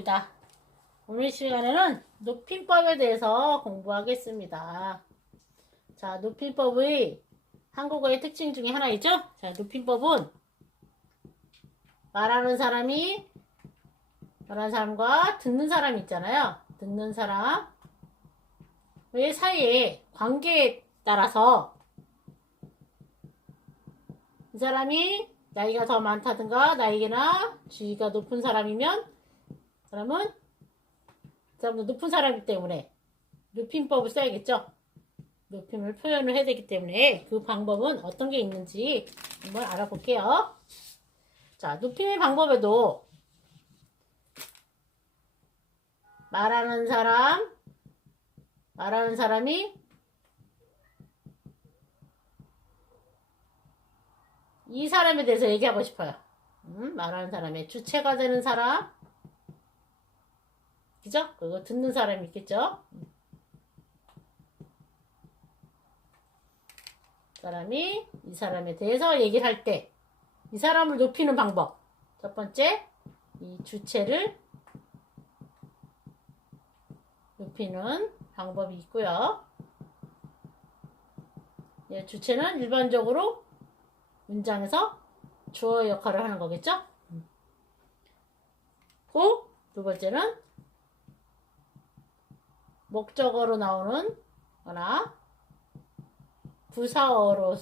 방법이다. 오늘 시간에는 높임법에 대해서 공부하겠습니다. 자, 높임법의 한국어의 특징 중에 하나이죠? 자, 높임법은 말하는 사람과 듣는 사람 있잖아요. 듣는 사람의 사이의 관계에 따라서 이 사람이 나이가 더 많다든가 나이나 지위가 높은 사람이면 사람은 높은 사람이기 때문에 높임법을 써야겠죠. 높임을 표현을 해야 되기 때문에 그 방법은 어떤 게 있는지 한번 알아볼게요. 자, 높임의 방법에도 말하는 사람이 이 사람에 대해서 얘기하고 싶어요. 말하는 사람의 주체가 되는 사람, 그죠? 그리고 듣는 사람이 있겠죠? 사람이 이 사람에 대해서 얘기를 할 때 이 사람을 높이는 방법. 첫 번째, 이 주체를 높이는 방법이 있고요. 예, 주체는 일반적으로 문장에서 주어 역할을 하는 거겠죠? 두 번째는 목적어로 나오는 거나 부사어로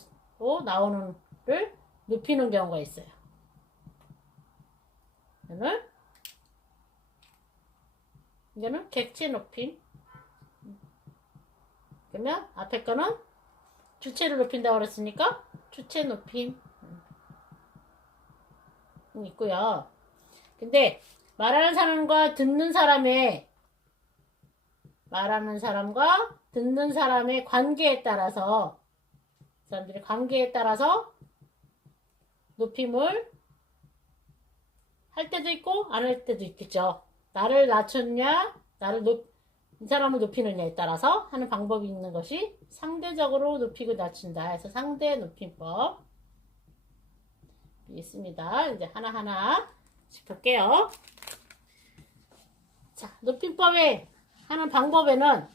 나오는 를 높이는 경우가 있어요. 이거는 객체 높임. 그러면 앞에 거는 주체를 높인다고 그랬으니까 주체 높임 있고요. 근데 말하는 사람과 듣는 사람의 관계에 따라서 사람들의 관계에 따라서 높임을 할 때도 있고 안 할 때도 있겠죠. 나를 낮췄냐, 이 사람을 높이느냐에 따라서 하는 방법이 있는 것이 상대적으로 높이고 낮춘다 해서 상대 높임법 있습니다. 이제 하나하나 볼게요. 자, 높임법에 하는 방법에는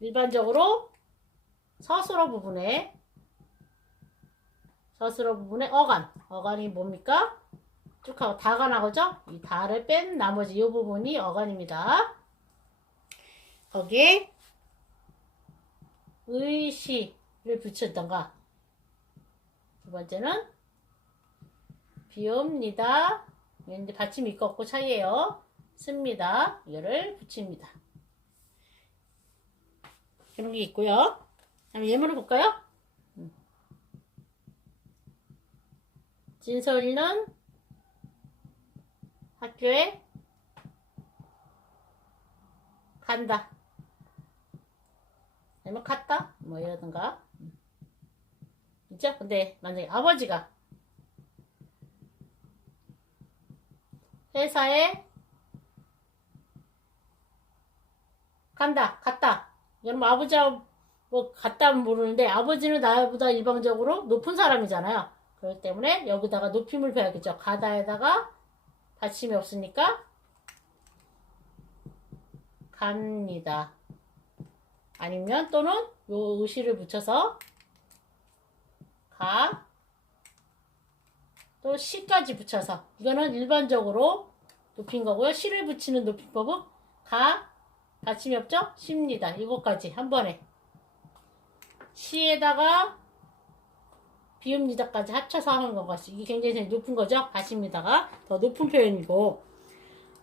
일반적으로 서술어 부분에 어간이 뭡니까? 쭉 하고 다가 나오죠? 이 다를 뺀 나머지 이 부분이 어간입니다. 거기에 의시를 붙였던가. 두 번째는 비옵니다. 이제 받침이 있고 없고 차이예요. 씁니다. 이거를 붙입니다. 그런 게 있고요. 다음에 예문을 볼까요? 진솔이는 학교에 간다. 아니면 갔다. 뭐 이러든가. 있죠? 근데 만약에 아버지가 회사에 갔다. 이건 뭐 아버지하고 뭐 갔다면 모르는데 아버지는 나보다 일방적으로 높은 사람이잖아요. 그렇기 때문에 여기다가 높임을 배야겠죠. 가다에다가 받침이 없으니까 갑니다. 아니면 또는 요 의시를 붙여서 또 시까지 붙여서 이거는 일반적으로 높인 거고요. 시를 붙이는 높임법은 받침이 없죠? 시입니다. 이거까지 한 번에 시에다가 비읍니다까지 합쳐서 하는 것이 이게 굉장히 높은 거죠. 받침이다가 더 높은 표현이고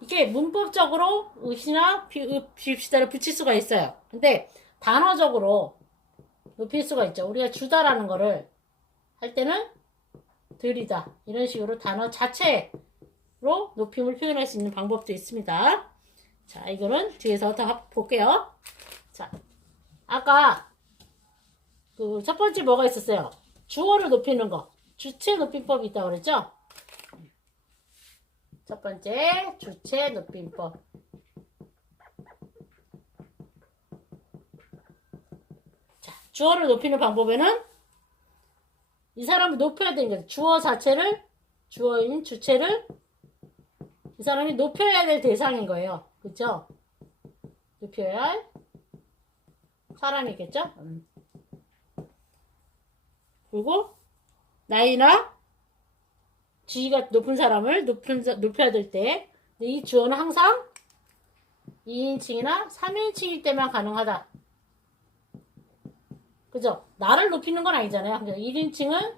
이게 문법적으로 의시나 비읍시다를 붙일 수가 있어요. 근데 단어적으로 높일 수가 있죠. 우리가 주다라는 거를 할 때는 들이다 이런 식으로 단어 자체로 높임을 표현할 수 있는 방법도 있습니다. 자, 이거는 뒤에서 더 볼게요. 자, 아까 그 첫 번째 뭐가 있었어요? 주어를 높이는 거. 주체 높임법이 있다고 그랬죠? 첫 번째, 주체 높임법. 자, 주어를 높이는 방법에는 이 사람을 높여야 되는 거죠. 주어 자체를, 주어인 주체를 이 사람이 높여야 될 대상인 거예요. 그쵸? 높여야 할 사람이겠죠? 그리고 나이나 지위가 높은 사람을 높여야 될 때 이 주어는 항상 2인칭이나 3인칭일 때만 가능하다. 그죠? 나를 높이는 건 아니잖아요. 1인칭은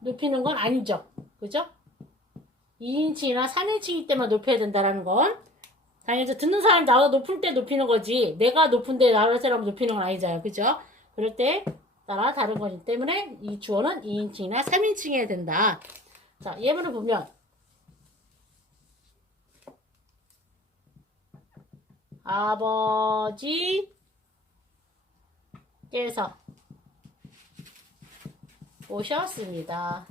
높이는 건 아니죠. 그죠? 2인칭이나 3인칭일 때만 높여야 된다는 건 당연히 듣는 사람이 나보다 높을 때 높이는 거지 내가 높은데 나를 사람 높이는 건 아니잖아요. 그죠? 그럴 때 따라 다른 거기 때문에 이 주어는 2인칭이나 3인칭해야 된다. 자, 예문을 보면 아버지께서 오셨습니다.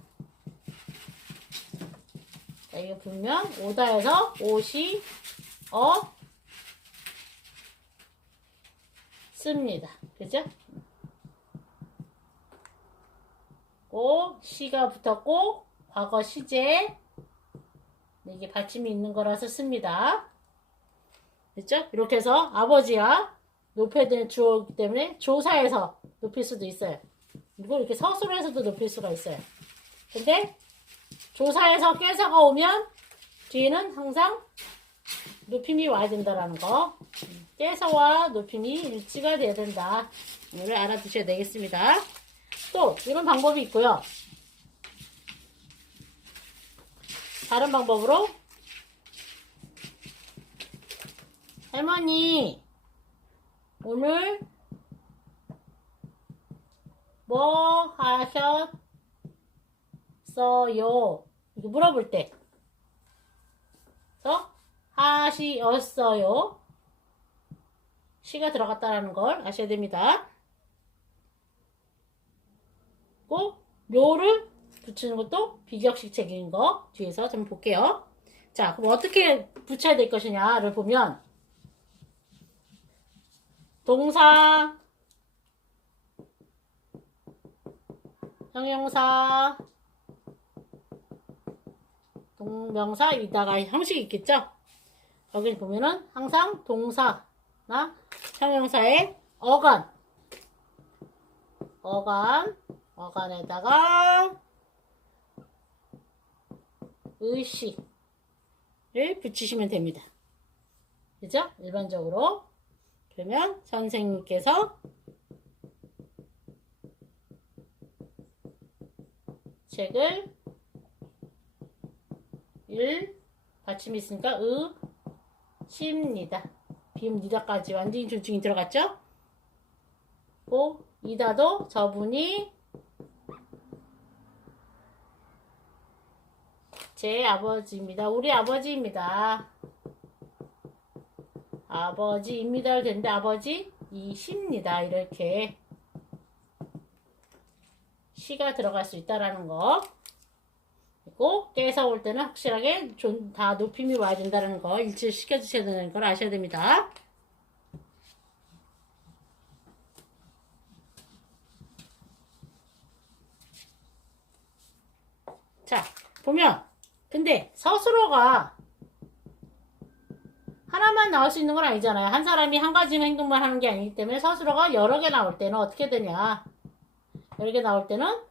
자, 이거 보면 오다에서 습니다. 그죠? 시가 붙었고 과거 시제 이게 받침이 있는 거라서 씁니다. 됐죠? 이렇게 해서 아버지가 높여야 되는 주어이기 때문에 조사에서 높일 수도 있어요. 그리고 이렇게 서술에서도 높일 수가 있어요. 근데 조사에서 깨서가 오면 뒤에는 항상 높임이 와야 된다라는 거. 깨서와 높임이 일치가 돼야 된다. 이걸 알아두셔야 되겠습니다. 또 이런 방법이 있고요. 다른 방법으로 할머니 오늘 뭐 하셨어요? 이거 물어볼 때 하시었어요. 시가 들어갔다라는 걸 아셔야 됩니다. 꼭 묘를 붙이는 것도 비격식책인 거 뒤에서 좀 볼게요. 자, 그럼 어떻게 붙여야 될 것이냐를 보면 동사, 형용사, 동명사 이다가 형식이 있겠죠? 여기 보면은 항상 동사나 형용사의 어간에다가 의시를 붙이시면 됩니다. 그죠? 일반적으로. 그러면 선생님께서 책을 받침이 있으니까 십니다. 비읍니다까지 완전히 존중이 들어갔죠? 이다도 저분이 제 아버지입니다. 우리 아버지입니다. 아버지입니다를 됐는데 아버지 이십니다. 이렇게 시가 들어갈 수 있다라는 거. 그리고 깨서 올 때는 확실하게 다 높임이 와야 된다는 거 일치시켜 주셔야 되는 걸 아셔야 됩니다. 자, 보면 근데 서술어가 하나만 나올 수 있는 건 아니잖아요. 한 사람이 한 가지 행동만 하는 게 아니기 때문에 서술어가 여러 개 나올 때는 어떻게 되냐. 여러 개 나올 때는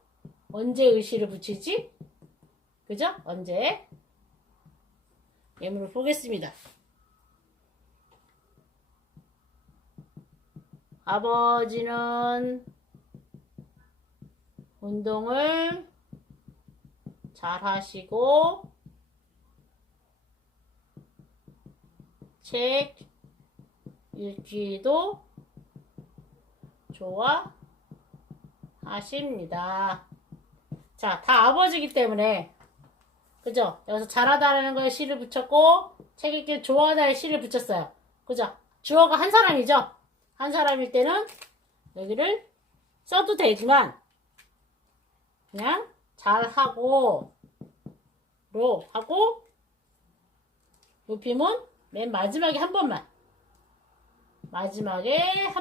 언제 의시를 붙이지? 그죠? 언제? 예문을 보겠습니다. 아버지는 운동을 잘 하시고 책 읽기도 좋아하십니다. 자, 다 아버지이기 때문에 그죠? 여기서 잘하다라는 거에 시를 붙였고 책 읽기 좋아하다에 시를 붙였어요. 그죠? 주어가 한 사람이죠? 한 사람일 때는 여기를 써도 되지만 그냥 잘하고 로 하고 높임은 맨 마지막에 한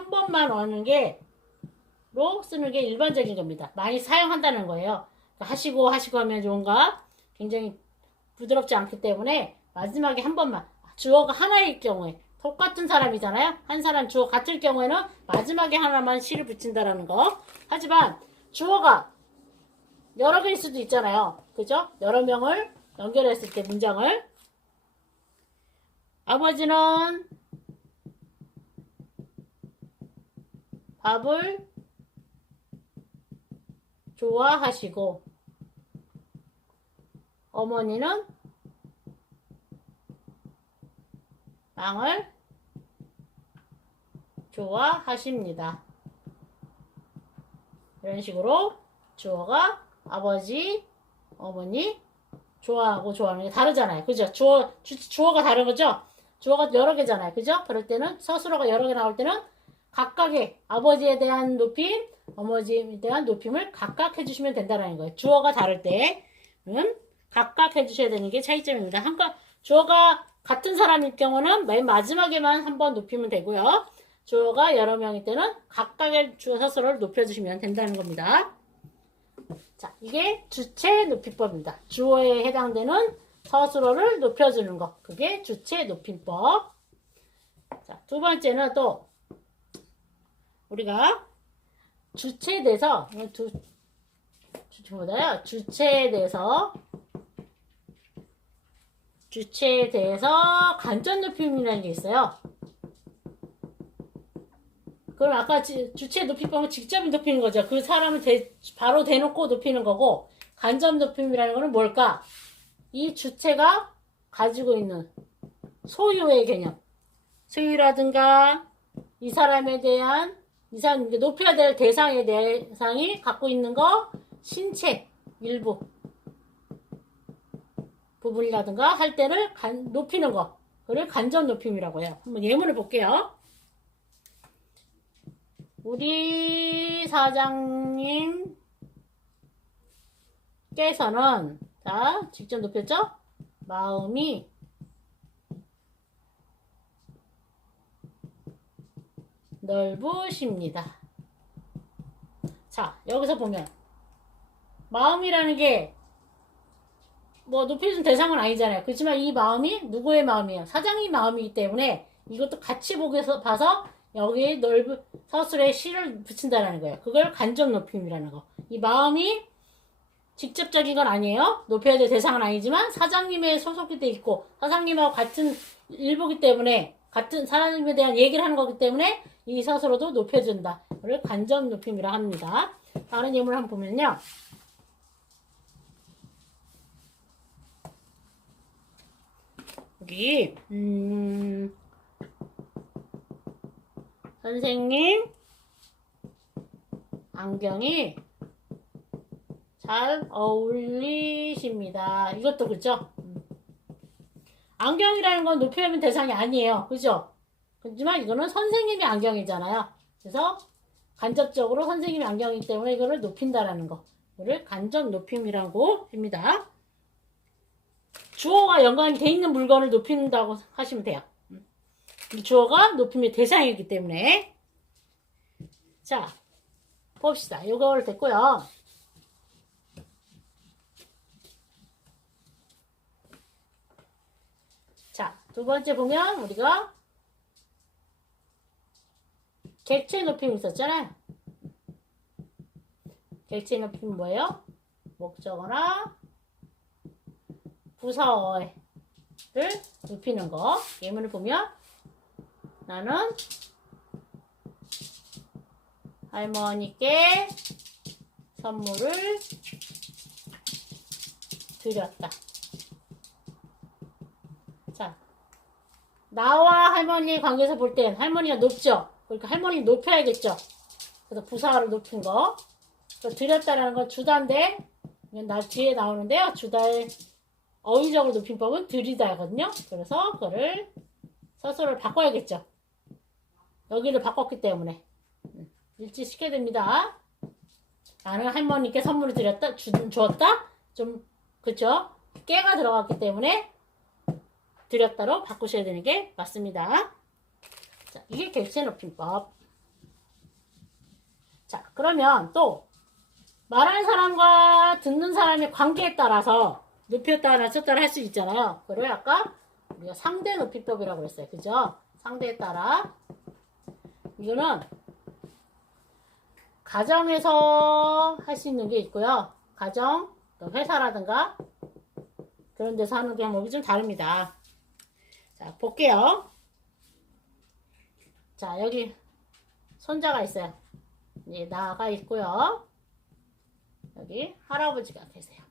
번만 오는 게 쓰는 게 일반적인 겁니다. 많이 사용한다는 거예요. 하시고 하면 좋은가? 굉장히 부드럽지 않기 때문에 마지막에 한 번만, 주어가 하나일 경우에, 똑같은 사람이잖아요. 한 사람 주어 같을 경우에는 마지막에 하나만 시를 붙인다라는 거. 하지만 주어가 여러 개일 수도 있잖아요. 그죠? 여러 명을 연결했을 때 문장을. 아버지는 밥을 좋아하시고 어머니는 빵을 좋아하십니다. 이런 식으로 주어가 아버지, 어머니 좋아하고 좋아하는 게 다르잖아요. 그죠? 주어가 다른 거죠? 주어가 여러 개잖아요. 그죠? 그럴 때는 서술어가 여러 개 나올 때는 각각의 아버지에 대한 높임, 어머니에 대한 높임을 각각 해주시면 된다는 거예요. 주어가 다를 때는 각각 해주셔야 되는 게 차이점입니다. 주어가 같은 사람일 경우는 맨 마지막에만 한번 높이면 되고요. 주어가 여러 명일 때는 각각의 주어 서술어를 높여주시면 된다는 겁니다. 자, 이게 주체 높이법입니다. 주어에 해당되는 서술어를 높여주는 것. 그게 주체 높임법. 자, 두 번째는 또 우리가 주체에 대해서 주체에 대해서 간접 높임이라는 게 있어요. 그럼 아까 주체 높임법은 직접 높이는 거죠. 그 사람을 바로 대놓고 높이는 거고, 간접 높임이라는 거는 뭘까? 이 주체가 가지고 있는 소유의 개념. 소유라든가 이 사람에 대한 높여야 될 대상이 갖고 있는 거, 신체 일부 부분이라든가 할 때를 높이는 거, 그걸 간접 높임이라고 해요. 한번 예문을 볼게요. 우리 사장님께서는, 자, 직접 높였죠? 마음이 넓으십니다. 자, 여기서 보면 마음이라는 게 뭐 높여준 대상은 아니잖아요. 그렇지만 이 마음이 누구의 마음이에요? 사장님 마음이기 때문에 이것도 같이 봐서 여기에 서술에 시를 붙인다는 거예요. 그걸 간접 높임이라는 거. 이 마음이 직접적인 건 아니에요. 높여야 될 대상은 아니지만 사장님에 소속이 돼 있고 사장님하고 같은 일부기 때문에 같은 사장님에 대한 얘기를 하는 거기 때문에 이 서술어도 높여준다. 그걸 간접 높임이라 합니다. 다른 예문을 한번 보면요. 여기 선생님 안경이 잘 어울리십니다. 이것도 그죠? 안경이라는 건 높여면 대상이 아니에요. 그죠? 그렇지만 이거는 선생님의 안경이잖아요. 그래서 간접적으로 선생님의 안경이기 때문에 이거를 높인다라는 거. 이거를 간접 높임이라고 합니다. 주어가 연관이 돼 있는 물건을 높인다고 하시면 돼요. 이 주어가 높임의 대상이기 때문에. 자, 봅시다. 이걸 됐고요. 자, 두 번째 보면 우리가 객체 높임이 있었잖아요. 객체 높임은 뭐예요? 목적어나 부사어를 높이는 거. 예문을 보면 나는 할머니께 선물을 드렸다. 자, 나와 할머니의 관계에서 볼 땐 할머니가 높죠. 그러니까 할머니 높여야겠죠. 그래서 부사어를 높인 거. 드렸다라는 건 주다인데 뒤에 나오는데요. 주다의 어휘적으로 높인 법은 드리다거든요. 그래서 그거를 서술을 바꿔야겠죠. 여기를 바꿨기 때문에 일치시켜야 됩니다. 나는 할머니께 선물을 주었다. 좀 그쵸? 깨가 들어갔기 때문에 드렸다로 바꾸셔야 되는 게 맞습니다. 자, 이게 객체 높임법. 자, 자, 그러면 또 말하는 사람과 듣는 사람의 관계에 따라서 높였다 낮췄다 할 수 있잖아요. 그걸 아까 우리가 상대 높이법이라고 그랬어요. 그죠? 상대에 따라. 이거는 가정에서 할 수 있는 게 있고요. 가정, 회사라든가 그런 데서 하는 경험이 좀 다릅니다. 자, 볼게요. 자, 여기 손자가 있어요. 예, 나가 있고요. 여기 할아버지가 계세요.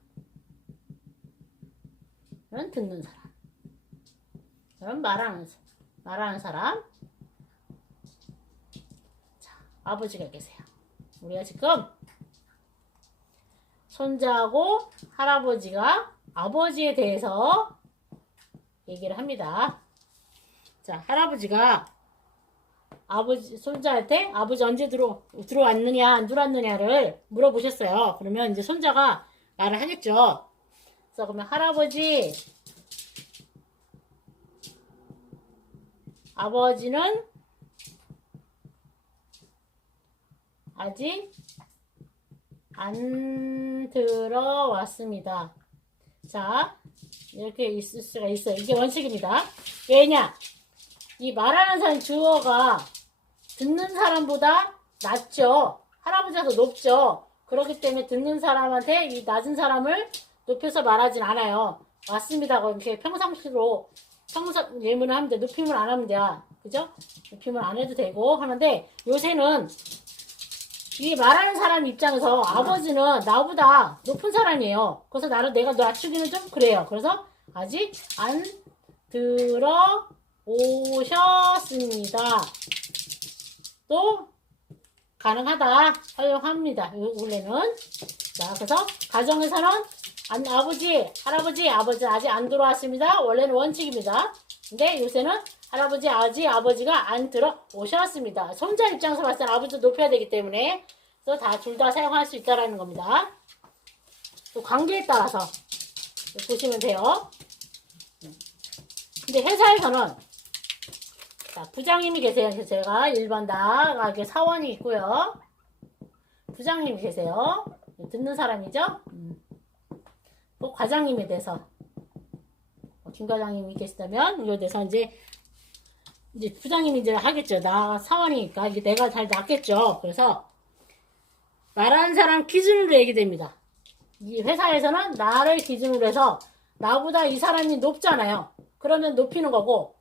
그런 듣는 사람. 그런 말하는 사람. 자, 아버지가 계세요. 우리가 지금 손자하고 할아버지가 아버지에 대해서 얘기를 합니다. 자, 할아버지가 손자한테 아버지 언제 들어왔느냐, 안 들어왔느냐를 물어보셨어요. 그러면 이제 손자가 말을 하겠죠. 그래서 그러면 아버지는 아직 안 들어왔습니다. 자, 이렇게 있을 수가 있어요. 이게 원칙입니다. 왜냐? 이 말하는 사람 주어가 듣는 사람보다 낮죠. 할아버지가 더 높죠. 그렇기 때문에 듣는 사람한테 이 낮은 사람을 높여서 말하진 않아요. 맞습니다. 이렇게 평상시로 예문을 하면 돼. 높임을 안 하면 돼. 그죠? 높임을 안 해도 되고 하는데 요새는 이 말하는 사람 입장에서 아버지는 나보다 높은 사람이에요. 그래서 내가 낮추기는 좀 그래요. 그래서 아직 안 들어오셨습니다. 또 가능하다. 활용합니다. 원래는. 자, 그래서 가정에서는 아버지, 할아버지 아직 안 들어왔습니다. 원래는 원칙입니다. 근데 요새는 할아버지, 아버지가 안 들어오셨습니다. 손자 입장에서 봤을 때 아버지도 높여야 되기 때문에 그래서 둘 다 사용할 수 있다라는 겁니다. 또 관계에 따라서 보시면 돼요. 근데 회사에서는 자, 부장님이 계세요. 제가 1번 나가게 사원이 있고요. 부장님이 계세요. 듣는 사람이죠. 또 과장님에 대해서 김 과장님이 계시다면 이거에 대해서 이제 부장님이 이제 하겠죠. 나 사원이니까 이게 내가 잘 낫겠죠. 그래서 말하는 사람 기준으로 얘기됩니다. 이 회사에서는 나를 기준으로 해서 나보다 이 사람이 높잖아요. 그러면 높이는 거고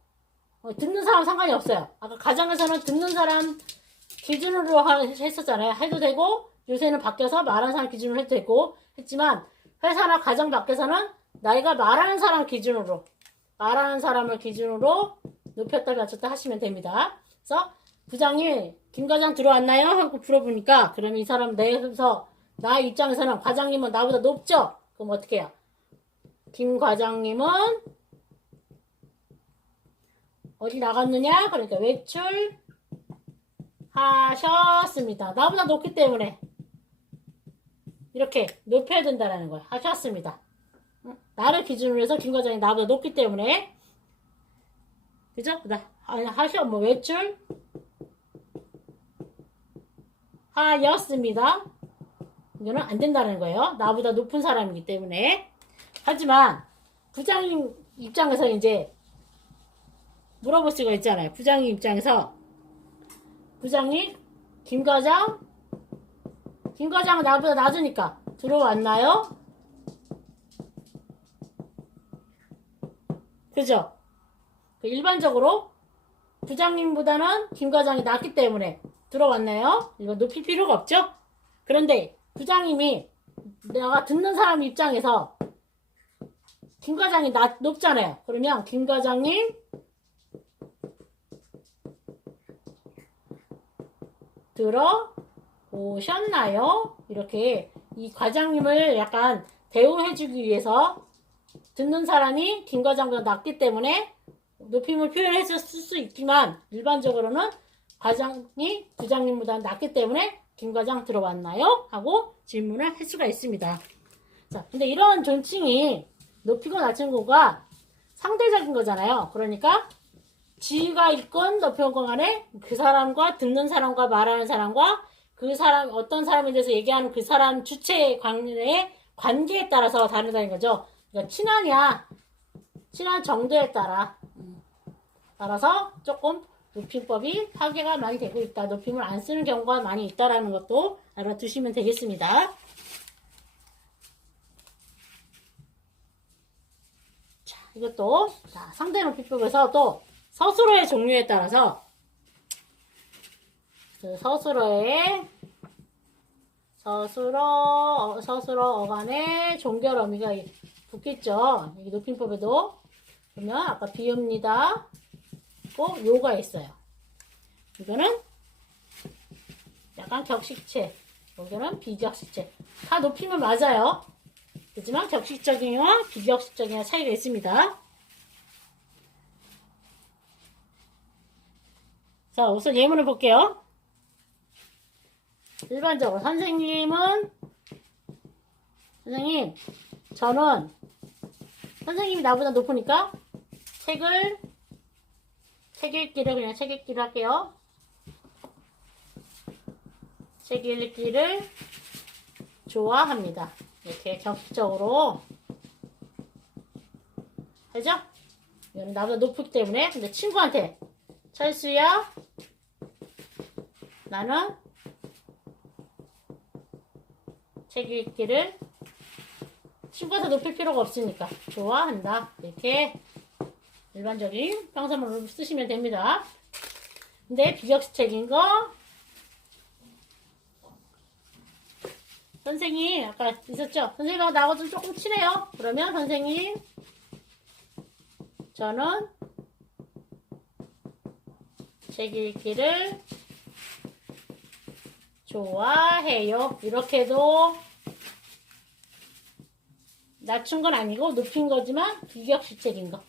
듣는 사람 상관이 없어요. 아까 가정에서는 듣는 사람 기준으로 했었잖아요. 해도 되고 요새는 바뀌어서 말하는 사람 기준으로 해도 되고 했지만 회사나 가정 밖에서는 나이가 말하는 사람 기준으로 말하는 사람을 기준으로 높였다 낮췄다 하시면 됩니다. 그래서 부장님 김 과장 들어왔나요? 하고 물어보니까 그러면 이 사람 내에서 나 입장에서는 과장님은 나보다 높죠? 그럼 어떻게 해요? 김 과장님은 어디 나갔느냐? 그러니까 외출하셨습니다. 나보다 높기 때문에 이렇게 높여야 된다는 거예요. 하셨습니다. 나를 기준으로 해서 김 과장이 나보다 높기 때문에 그죠? 외출 하였습니다. 이거는 안 된다는 거예요. 나보다 높은 사람이기 때문에. 하지만 부장님 입장에서 이제 물어볼 수가 있잖아요. 부장님 입장에서 부장님 김 과장은 나보다 낮으니까 들어왔나요? 그죠? 일반적으로 부장님보다는 김 과장이 낮기 때문에 들어왔나요? 이거 높일 필요가 없죠? 그런데 부장님이 내가 듣는 사람 입장에서 김 과장이 높잖아요. 그러면 김 과장님 들어오셨나요? 이렇게 이 과장님을 약간 대우해주기 위해서 듣는 사람이 김 과장보다 낮기 때문에 높임을 표현해서 쓸 수 있지만 일반적으로는 과장이 부장님보다 낮기 때문에 김 과장 들어왔나요? 하고 질문을 할 수가 있습니다. 자, 근데 이런 존칭이 높이고 낮춘 거가 상대적인 거잖아요. 그러니까 지위가 있건 높이건 간에 그 사람과 듣는 사람과 말하는 사람과 그 그 사람, 어떤 사람에 대해서 얘기하는 그 사람 주체 관계의 관계에 따라서 다르다는 거죠. 그러니까 친한 정도에 따라서 조금 높임법이 파괴가 많이 되고 있다. 높임을 안 쓰는 경우가 많이 있다라는 것도 알아두시면 되겠습니다. 자, 이것도 상대 높임법에서 또 서술어의 종류에 따라서 그 서술어 어간에 종결 어미가 붙겠죠. 이 높임법에도 보면 아까 비읍니다. 꼭 요가 있어요. 이거는 약간 격식체, 여기는 비격식체. 다 높이면 맞아요. 그렇지만 격식적이와 비격식적인 차이가 있습니다. 자, 우선 예문을 볼게요. 일반적으로 선생님, 선생님이 나보다 높으니까 책 읽기를 그냥 책 읽기를 할게요. 책 읽기를 좋아합니다. 이렇게 격식적으로 알죠? 이거는 나보다 높기 때문에. 근데 친구한테 철수야, 나는 책 읽기를 친구한테 높일 필요가 없으니까 좋아한다. 이렇게 일반적인 평서문으로 쓰시면 됩니다. 근데 비격식적인 거, 선생님 아까 있었죠? 선생님하고 나하고 좀 조금 친해요. 그러면 선생님, 저는 책 읽기를 좋아해요. 이렇게도 낮춘 건 아니고 높인 거지만 비격식적인 거,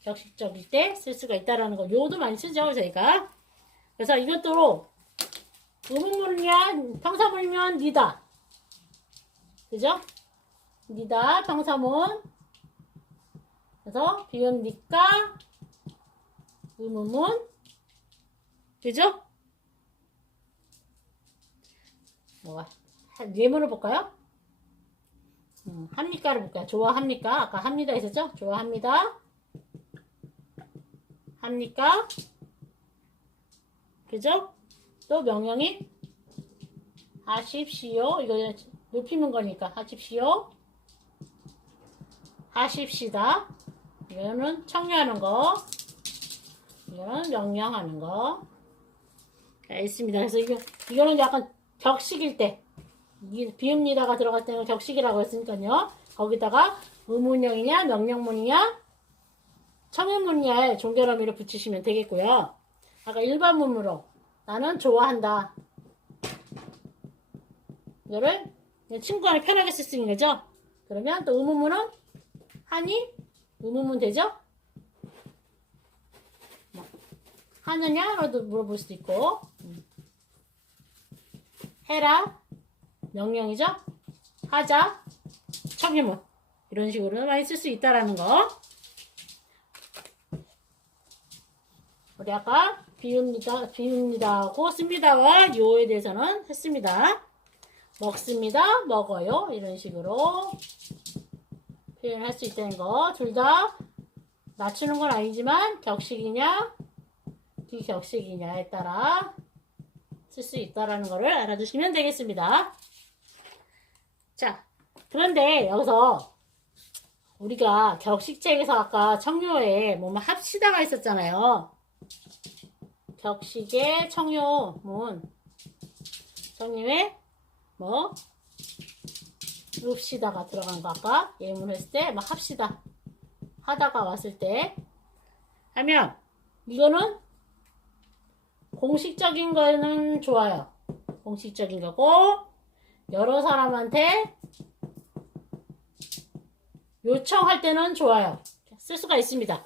격식적일 때 쓸 수가 있다라는 거. 요도 많이 쓰죠, 저희가. 그래서 이것도 의문문이면 평사문이면 니다. 그죠? 니다 평사문. 그래서 비읍 니까 의문문. 그죠? 예문을 볼까요? 합니까를 볼까요? 좋아합니까? 아까 합니다 있었죠? 좋아합니다. 합니까? 그죠? 또 명령이 하십시오. 이거 높이는 거니까 하십시오. 하십시다. 이거는 청유하는 거. 이거는 명령하는 거. 있습니다. 그래서 이거는 약간 격식일 때, 비읍니다가 들어갈 때는 격식이라고 했으니까요. 거기다가 의문형이냐 명령문이냐 청유문이냐에 종결 어미를 붙이시면 되겠고요. 아까 일반 문으로 나는 좋아한다. 이거를 친구가 편하게 쓸 수 있는 거죠. 그러면 또 의문문은 하니? 의문문 되죠? 하느냐라도 물어볼 수도 있고, 해라 명령이죠. 하자 청유문. 이런 식으로 많이 쓸 수 있다라는 거. 우리 아까 비웁니다하고 씁니다와 요에 대해서는 했습니다. 먹습니다, 먹어요. 이런 식으로 표현할 수 있다는 거. 둘 다 맞추는 건 아니지만 격식이냐 비격식이냐에 따라 쓸 수 있다라는 거를 알아두시면 되겠습니다. 자, 그런데 여기서 우리가 격식책에서 아까 청유에 합시다가 있었잖아요. 격식의 청유문, 청유에 읍시다가 들어간 거 아까 예문 했을 때 합시다 하다가 왔을 때 하면 이거는 공식적인 거는 좋아요. 공식적인 거고 여러 사람한테 요청할 때는 좋아요. 쓸 수가 있습니다.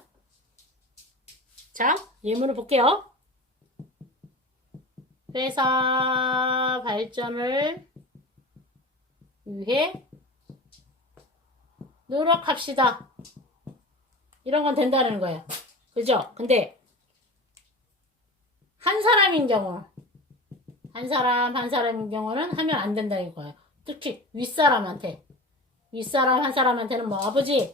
자, 예문을 볼게요. 회사 발전을 위해 노력합시다. 이런 건 된다는 거예요. 그죠? 근데 한 사람인 경우 한 사람 한 사람인 경우는 하면 안 된다는 거예요. 특히 윗사람한테. 윗사람 한 사람한테는 뭐 아버지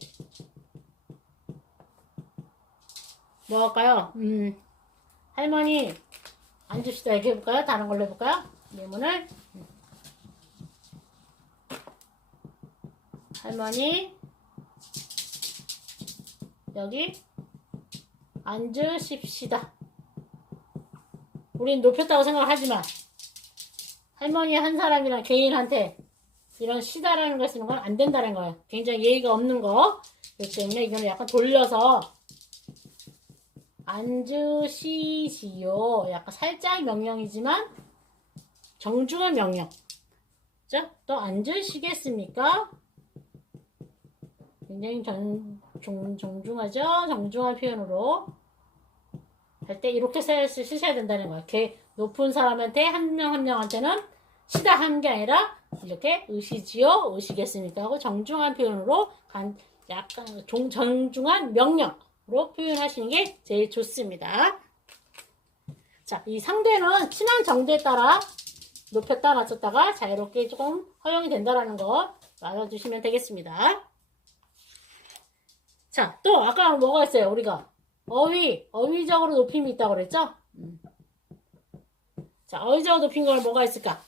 뭐 할까요? 할머니 앉읍시다 이렇게 해볼까요? 다른 걸로 해볼까요? 예문을 할머니 여기 앉으십시다. 우린 높였다고 생각하지만 할머니 한 사람이랑 개인한테 이런 시다라는 걸 쓰는 건 안 된다는 거예요. 굉장히 예의가 없는 거. 그렇기 때문에 이거는 약간 돌려서 앉으시지요. 약간 살짝 명령이지만 정중한 명령. 자, 또 앉으시겠습니까? 굉장히 정중하죠? 정중한 표현으로 할 때 이렇게 쓰셔야 된다는 거예요. 이렇게 높은 사람한테 한 명 한 명한테는 시다 하는 게 아니라 이렇게 으시지요? 으시겠습니까? 하고 정중한 표현으로 약간 정중한 명령으로 표현하시는 게 제일 좋습니다. 자, 이 상대는 친한 정도에 따라 높였다 낮췄다가 자유롭게 조금 허용이 된다라는 거 알아주시면 되겠습니다. 자, 또 아까 뭐가 있어요? 우리가 어휘적으로 높임이 있다고 그랬죠? 자, 어휘적으로 높인 건 뭐가 있을까?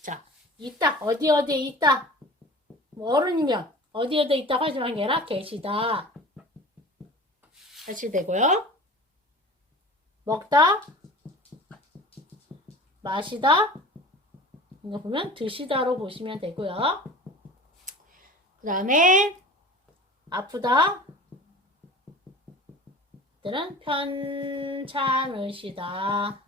자, 있다. 어디에 있다. 뭐 어른이면 어디에 있다고 하지만 게 아니라 계시다. 하시 되고요. 먹다. 마시다. 이거 보면 드시다로 보시면 되고요. 그 다음에 아프다. 때는 편찮으시다.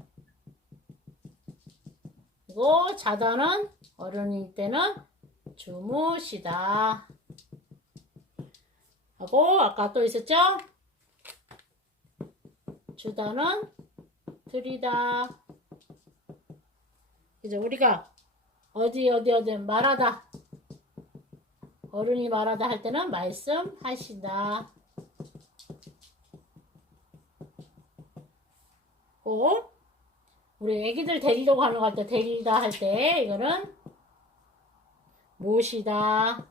그리고 자다는 어른일 때는 주무시다. 하고 아까 또 있었죠? 주다는 드리다. 이제 우리가 어디 말하다. 어른이 말하다 할 때는 말씀하시다. 우리 애기들 데리려고 하는 거 할 때 데리다 할 때 이거는 모시다.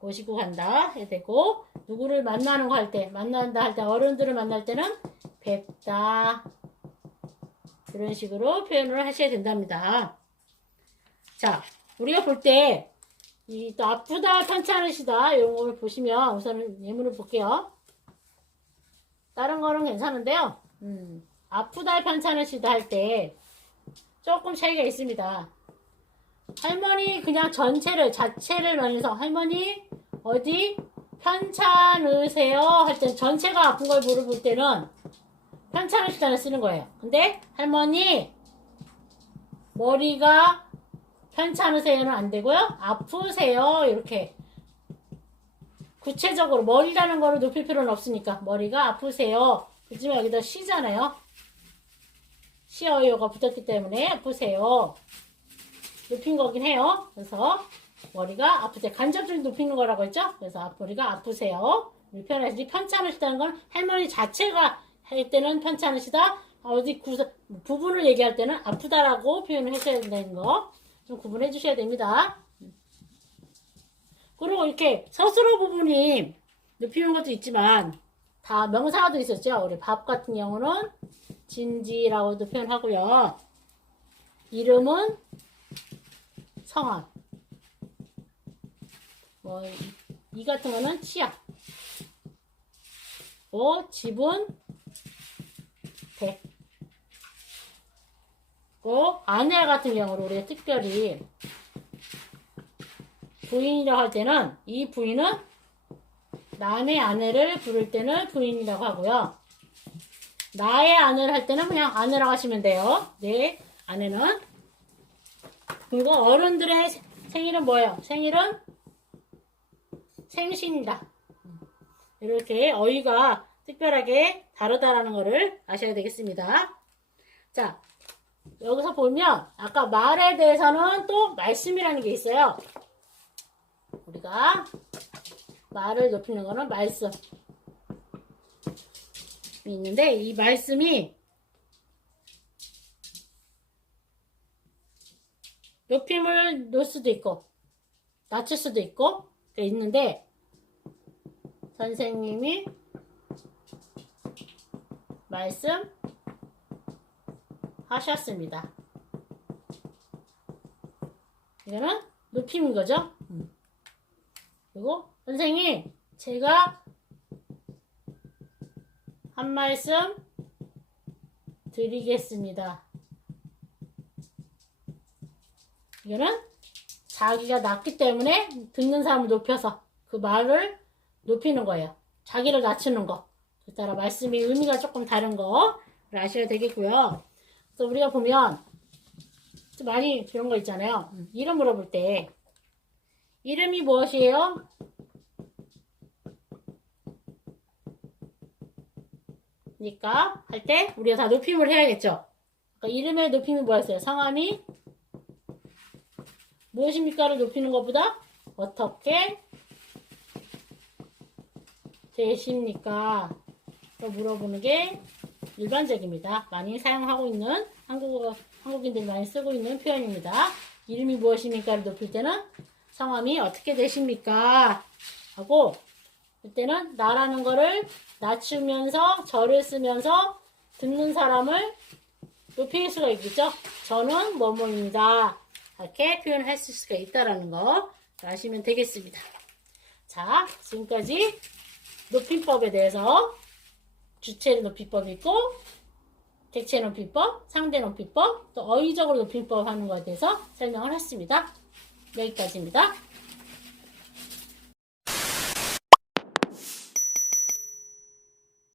모시고 간다 해야 되고 누구를 만나는 거 할 때 만난다 할 때 어른들을 만날 때는 뵙다. 이런 식으로 표현을 하셔야 된답니다. 자, 우리가 볼 때 이 또 아프다 편찮으시다 이런 걸 보시면 우선은 예문을 볼게요. 다른 거는 괜찮은데요. 아프다 편찮으시다 할 때 조금 차이가 있습니다. 할머니 그냥 자체를 말해서 할머니 어디 편찮으세요 할 때 전체가 아픈 걸 물어볼 때는 편찮으시다를 쓰는 거예요. 근데 할머니 머리가 편찮으세요는 안 되고요. 아프세요 이렇게 구체적으로 머리라는 거를 높일 필요는 없으니까 머리가 아프세요. 그렇지만 여기다 시잖아요. 시어요가 붙었기 때문에 아프세요. 높인 거긴 해요. 그래서 머리가 아프세요. 간접적인 높이는 거라고 했죠? 그래서 머리가 아프세요. 우리 표현하시 편찮으시다는 건 할머니 자체가 할 때는 편찮으시다. 어디 부분을 얘기할 때는 아프다라고 표현을 하셔야 된다는 거 좀 구분해 주셔야 됩니다. 그리고 이렇게 서술어 부분이 높이는 것도 있지만 다 명사가 도 있었죠. 우리 밥 같은 경우는 진지라고도 표현하고요. 이름은 성함. 이 같은 거는 치약. 집은 백. 아내 같은 경우로 우리가 특별히 부인이라고 할 때는 이 부인은 남의 아내를 부를 때는 부인이라고 하고요. 나의 아내를 할 때는 그냥 아내라고 하시면 돼요. 내 아내는. 그리고 어른들의 생일은 뭐예요? 생일은 생신이다. 이렇게 어휘가 특별하게 다르다라는 것을 아셔야 되겠습니다. 자, 여기서 보면 아까 말에 대해서는 또 말씀이라는 게 있어요. 우리가 말을 높이는 거는 말씀이 있는데 이 말씀이 높임을 놓을 수도 있고 낮출 수도 있고 있는데 선생님이 말씀하셨습니다. 이거는 높임인 거죠. 그리고 선생님 제가 한 말씀 드리겠습니다. 이거는 자기가 낮기 때문에 듣는 사람을 높여서 그 말을 높이는 거예요. 자기를 낮추는 거. 따라 말씀이 의미가 조금 다른 거 아셔야 되겠고요. 또 우리가 보면 또 많이 그런 거 있잖아요. 이름 물어볼 때 이름이 무엇이에요? 그러니까 할 때 우리가 다 높임을 해야겠죠. 그러니까 이름의 높임이 뭐였어요? 성함이 무엇입니까를 높이는 것보다 어떻게 되십니까? 또 물어보는 게 일반적입니다. 많이 사용하고 있는 한국인들이 많이 쓰고 있는 표현입니다. 이름이 무엇입니까를 높일 때는 성함이 어떻게 되십니까? 하고 그때는 나라는 거를 낮추면서 절을 쓰면서 듣는 사람을 높일 수가 있겠죠. 저는 뭐뭐입니다. 이렇게 표현할 수가 있다라는 거 아시면 되겠습니다. 자, 지금까지 높임법에 대해서 주체 높이법이 있고 객체 높이법, 상대 높이법, 또 어휘적으로 높임법 하는 것에 대해서 설명을 했습니다. 여기까지입니다.